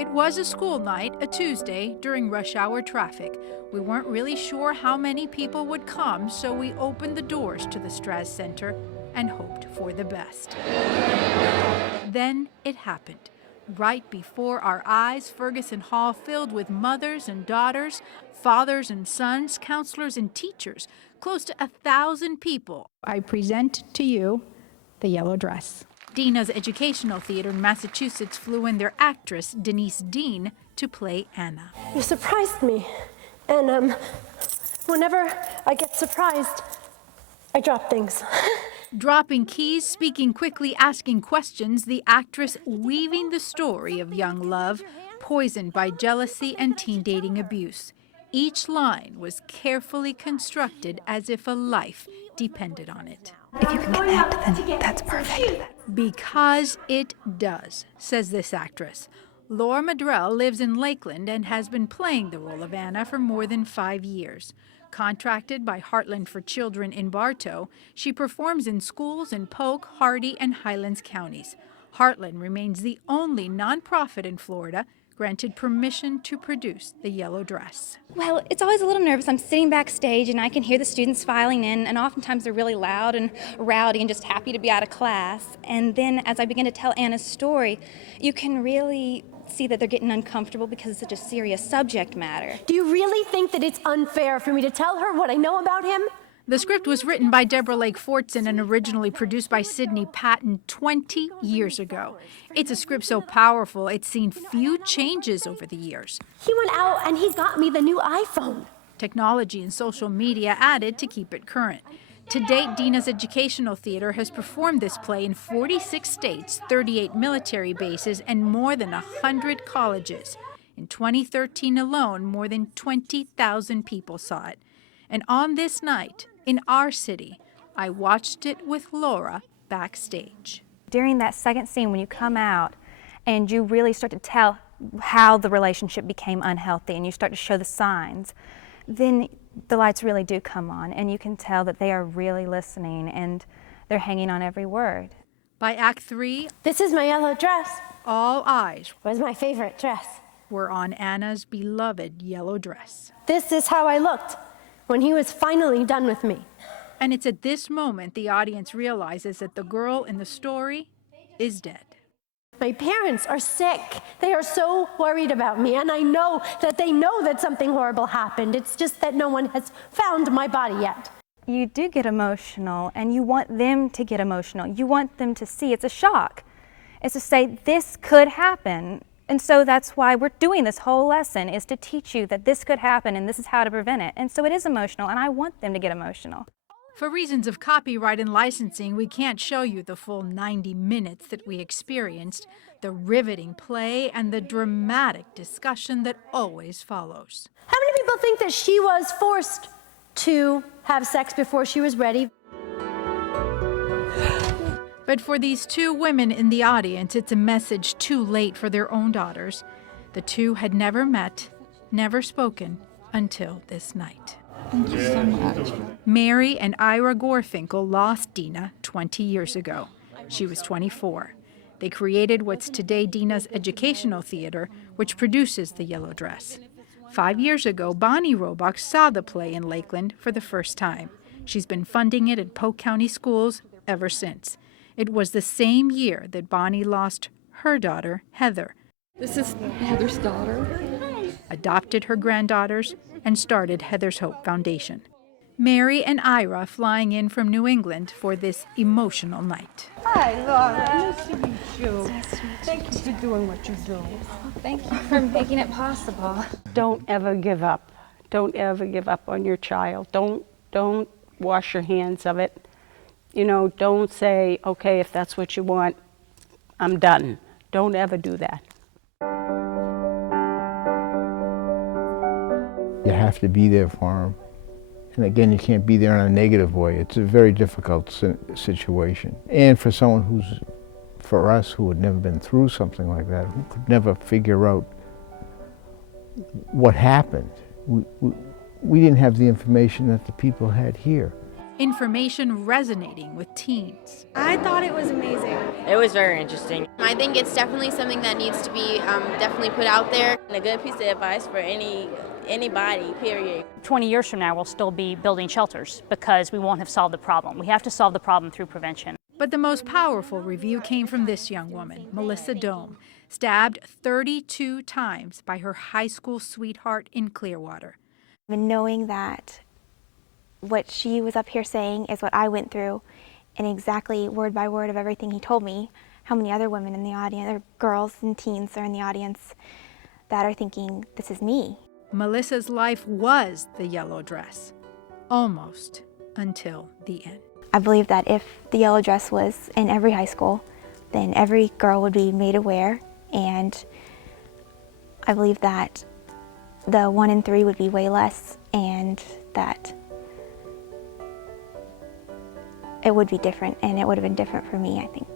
It was a school night, a Tuesday, during rush hour traffic. We weren't really sure how many people would come, so we opened the doors to the Straz Center and hoped for the best. Then it happened. Right before our eyes, Ferguson Hall filled with mothers and daughters, fathers and sons, counselors and teachers, close to 1,000 people. I present to you the yellow dress. Deana's Educational Theater in Massachusetts flew in their actress, Denise Dean, to play Anna. You surprised me, and whenever I get surprised, I drop things. Dropping keys, speaking quickly, asking questions, the actress weaving the story of young love, poisoned by jealousy and teen dating abuse. Each line was carefully constructed as if a life depended on it. If you can connect, then that's perfect. Because it does, says this actress. Laura Madrell lives in Lakeland and has been playing the role of Anna for more than 5 years. Contracted by Heartland for Children in Bartow, she performs in schools in Polk, Hardy, and Highlands counties. Heartland remains the only nonprofit in Florida granted permission to produce the yellow dress. Well, it's always a little nervous. I'm sitting backstage and I can hear the students filing in, and oftentimes they're really loud and rowdy and just happy to be out of class. And then as I begin to tell Anna's story, you can really see that they're getting uncomfortable because it's such a serious subject matter. Do you really think that it's unfair for me to tell her what I know about him? The script was written by Deborah Lake Fortson and originally produced by Sidney Patton 20 years ago. It's a script so powerful, it's seen few changes over the years. He went out and he got me the new iPhone. Technology and social media added to keep it current. To date, Deana's Educational Theater has performed this play in 46 states, 38 military bases, and more than 100 colleges. In 2013 alone, more than 20,000 people saw it. And on this night, in our city, I watched it with Laura backstage. During that second scene, when you come out and you really start to tell how the relationship became unhealthy and you start to show the signs, then the lights really do come on and you can tell that they are really listening and they're hanging on every word. By Act 3, This is my yellow dress. all eyes Was my favorite dress. were on Anna's beloved yellow dress. This is how I looked when he was finally done with me. And it's at this moment the audience realizes that the girl in the story is dead. My parents are sick. They are so worried about me, and I know that they know that something horrible happened. It's just that no one has found my body yet. You do get emotional and you want them to get emotional. You want them to see it's a shock. It's to say this could happen. And so that's why we're doing this whole lesson, is to teach you that this could happen and this is how to prevent it. And so it is emotional, and I want them to get emotional. For reasons of copyright and licensing, we can't show you the full 90 minutes that we experienced, the riveting play, and the dramatic discussion that always follows. How many people think that she was forced to have sex before she was ready? But for these two women in the audience, it's a message too late for their own daughters. The two had never met, never spoken until this night. Thank you so much. Mary and Ira Gorfinkel lost Deana 20 years ago. She was 24. They created what's today Deana's Educational Theater, which produces the yellow dress. 5 years ago, Bonnie Robach saw the play in Lakeland for the first time. She's been funding it at Polk County schools ever since. It was the same year that Bonnie lost her daughter, Heather, This is Heather's daughter. adopted her granddaughters, and started Heather's Hope Foundation. Mary and Ira flying in from New England for this emotional night. Hi, Laura. Nice to meet you. Thank you for doing what you do. Thank you for making it possible. Don't ever give up. Don't ever give up on your child. Don't wash your hands of it. You know, don't say, okay, if that's what you want, I'm done. Don't ever do that. You have to be there for them. And again, you can't be there in a negative way. It's a very difficult situation. And for someone for us who had never been through something like that, who could never figure out what happened, we didn't have the information that the people had here. information resonating with teens. I thought it was amazing. It was very interesting. I think it's definitely something that needs to be definitely put out there. And a good piece of advice for anybody, period. 20 years from now, we'll still be building shelters because we won't have solved the problem. We have to solve the problem through prevention. But the most powerful review came from this young woman, Melissa Dome, stabbed 32 times by her high school sweetheart in Clearwater. And knowing that what she was up here saying is what I went through, and exactly word by word of everything he told me, how many other women in the audience, or girls and teens are in the audience that are thinking, this is me. Melissa's life was the yellow dress, almost until the end. I believe that if the yellow dress was in every high school, then every girl would be made aware, and I believe that the 1 in 3 would be way less, and that it would be different, and it would have been different for me, I think.